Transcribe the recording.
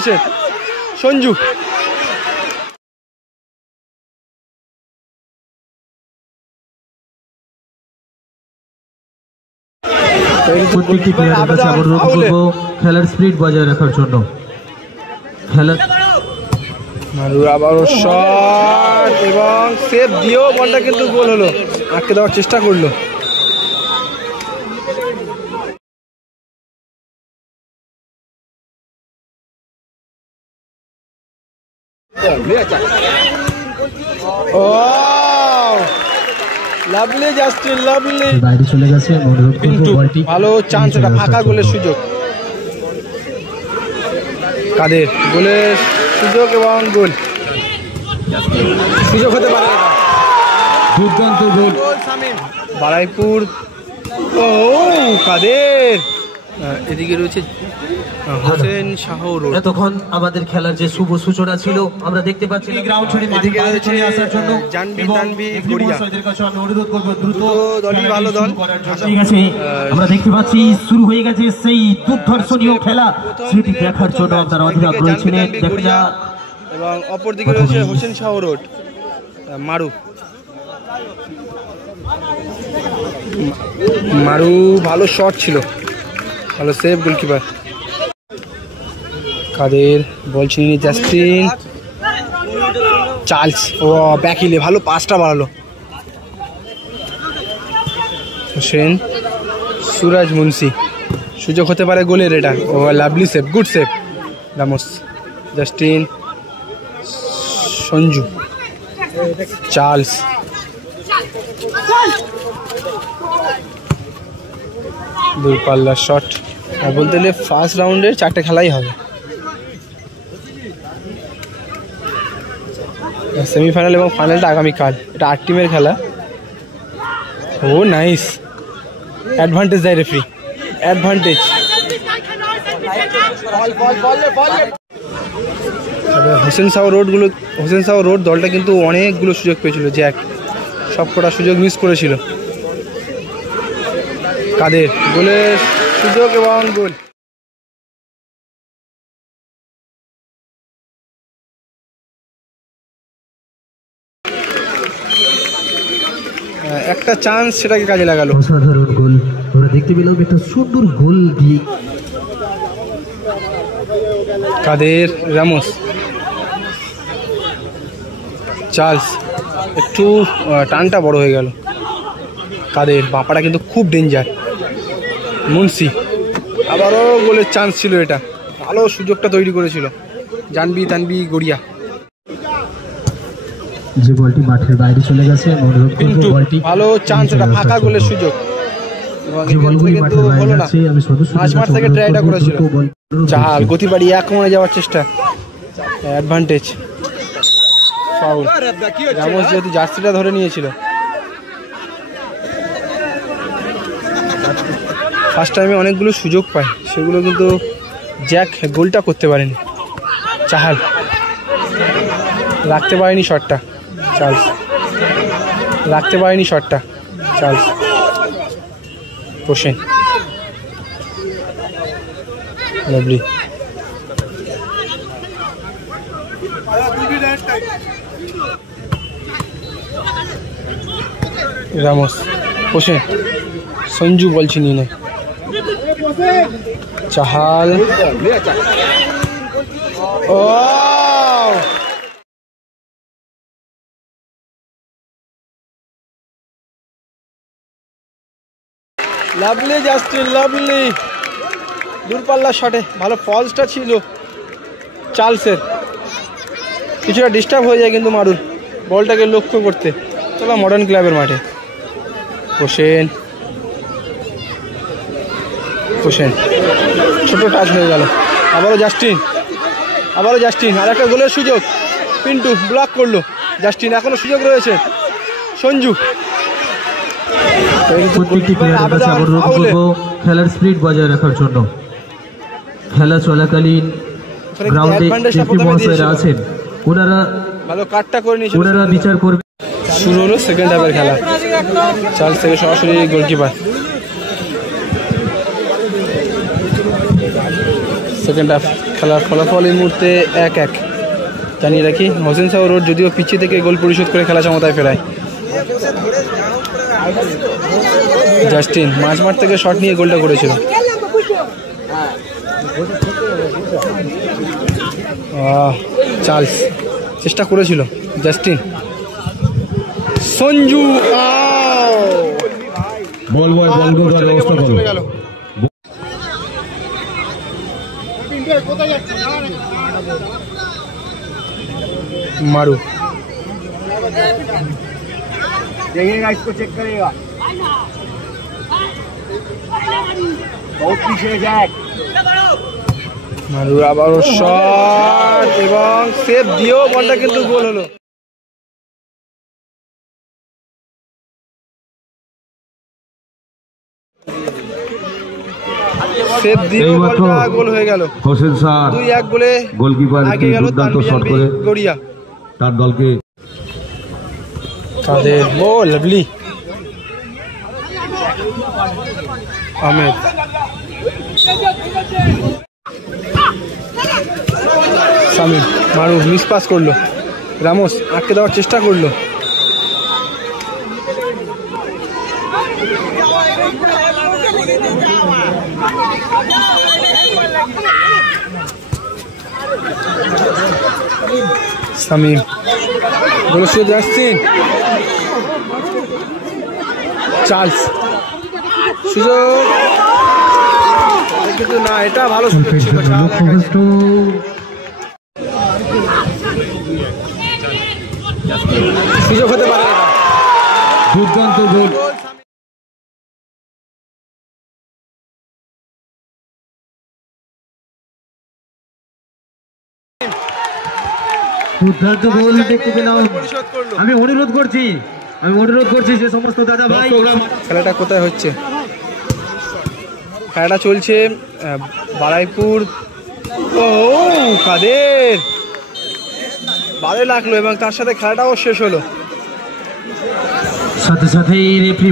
রয়েছে সঞ্জু। প্রত্যেকটি প্লেয়ারের কাছে অনুরোধ করব খেলার স্পিরিট বজায় রাখার জন্য। মারুর আবারও শট এবং সেভ দিয়েও বলটা কিন্তু গোল হলো, আটকে দেওয়ার চেষ্টা করলো। ও লাভলি জাস্টিন, লাভলি বাইরে চলে গেছে। ভালো চান্স, এটা ফাঁকা গোলের সুযোগ। কাদের গোলের সুযোগ এবং গোল, সুযোগ হতে পারে। দুর্দান্ত গোল বারাইপুর। ও কাদের, এদিকে রয়েছে হোসেন শাহ রোড। এতক্ষণ আমাদের খেলার যে শুভ সূচনা ছিল আমরা দেখতে পাচ্ছি। গ্রাউন্ড ছেড়ে মাঠে চলে আসার জন্য জানবি তানবি গড়িয়া কাছে আমি অনুরোধ করব দ্রুত দলই ভালো দল। ঠিক আছে, আমরা দেখতে পাচ্ছি শুরু হয়ে গেছে সেই দুর্ধর্ষণীয় খেলা, সেটি দেখার জন্য আপনারা অধীর আগ্রহী ছিলেন। দেখা যাক। এবং অপরদিকে রয়েছে হোসেন শাহ রোড মারু। মারু ভালো শট ছিল, ভালো সেভ গোলকিপার। কাদের বল ছিনিয়ে জাস্টিন, চার্লস ও ব্যাকিলে ভালো পাসটা বাড়ালো। হোসেন, সুরাজ মুন্সি, সুযোগ হতে পারে গোলের, এটা ও lovely save, good save. Ramos, Justin, Sanju, Charles, দূরপাল্লার শট। আর বলতে গেলে ফার্স্ট রাউন্ডের 4টে খেলাই হবে। সেমিফাইনাল এবং ফাইনালটা আগামীকাল। এটা 8 টিমের খেলা। ও নাইস, অ্যাডভান্টেজ দেয় referee, advantage. Hossain Shah road দলটা কিন্তু অনেকগুলো সুযোগ পেয়েছিল, জ্যাক সবকটা সুযোগ মিস করেছিল। কাদের গোলের সুযোগ এবং গোল। একটা চান্স, সেটাকে কাজে লাগালো। অসাধারণ গোল আমরা দেখতে পেলাম, একটা সুন্দর গোল দিয়ে। কাদের, রামোস, চার্লস, একটু টানটা বড় হয়ে গেল। কাদের বাপাটা কিন্তু খুব ডেঞ্জার। মুন্সি, আবারও গোলের চান্স ছিল, এটা ভালো সুযোগটা তৈরি করেছিল জানবি তানবি গড়িয়া। যে বলটি মাঠের বাইরে চলে গেছে, অনুরোধ করব বলটি ভালো চান্স, এটা ফাঁকা গোলের সুযোগ। যে বলগুলি মাঠের বাইরে যাচ্ছে আমি সদস্য মাঠ থেকে ট্রাইটা করেছিল। চাল গতি বাড়িয়ে এক মনে যাওয়ার চেষ্টা, অ্যাডভান্টেজ, ফাউল। রামোস যেহেতু জার্সিটা ধরে নিয়েছিল, ফার্স্ট টাইমে অনেকগুলো সুযোগ পায়, সেগুলো কিন্তু জ্যাক গোলটা করতে পারেনি। চাহাল রাখতে পারেনি শটটা, চার্লস রাখতে পারেনি শটটা, Charles. Hossain, lovely, Ramos, Hossain, Sanju ball ছিনিয়ে নেয়। চাহাল, ও লাভলি জাস্টিন, লাভলি দূরপাল্লার শটে ভালো ফলসটা ছিল চার্লসের। কিছুটা ডিস্টার্ব হয়ে যায় কিন্তু মারুর বলটাকে লক্ষ্য করতে। চলো মডার্ন ক্লাবের মাঠে। হোসেন, হোসেন ছোট টাচ হয়ে গেল। আবারও জাস্টিন, আর একটা গোলের সুযোগ। পিন্টু ব্লক করলো, জাস্টিন এখনো সুযোগ রয়েছে। সঞ্জু, প্রত্যেকটি প্লেয়ারের কাছে অনুরোধ করব খেলার স্পিরিট বজায় রাখার জন্য। খেলা চলাকালীন গ্রাউন্ডে রেফারি মহাশয়রা আছেন, ওনারা ভালো কাটটা করে নিয়েছে, ওনারা বিচার করবে। শুরু হলো সেকেন্ড হাফের খেলা। চার্লস থেকে সরাসরি গোলকিপার সেকেন্ড হাফ খেলার ফলাফল এই মুহূর্তে 1-1। জানিয়ে রাখি হোসেন শাহ রোড যদিও পিছিয়ে থেকে গোল পরিশোধ করে খেলা সমতায় ফেরায়। জাস্টিন মাঝমাঠ থেকে শট নিয়ে গোলটা করেছিল। চার্লস চেষ্টা করেছিল, জাস্টিন, সঞ্জু চলে গেল। मारू देखिएगा, इसको चेक करेगा, बहुत पीछे जाए। मारू আবার শট এবং সেভ দিয়েও বলটা কিন্তু গোল হলো। সেভ দিয়েও বলটা গোল হয়ে গেল। হোসেন শাহ 2-1 গোলে গোলকিপার আগে গেল দুর্দান্ত শট করে গড়িয়া তার দলকে। কাদের ও লাভলি আহমেদ, সামিম, মারু মিস পাস করলো, রামোস আটকে দেওয়ার চেষ্টা করলো, সামিম বলেছিল জাস্টিন, চার্লস সুযোগ কিন্তু না, এটা ভালো সুযোগ ছিল, সুযোগ হতে পারে। দুর্দান্ত গোল। দুর্দান্ত গোল দেখতে পেলাম। আমি অনুরোধ করছি যে সমস্ত দাদা ভাই, খেলাটা কোথায় হচ্ছে? খেলাটা চলছে বারাইপুর। ও কাদের ভালো লাগলো এবং তার সাথে খেলাটাও শেষ হলো। সাথে সাথেই রেফারি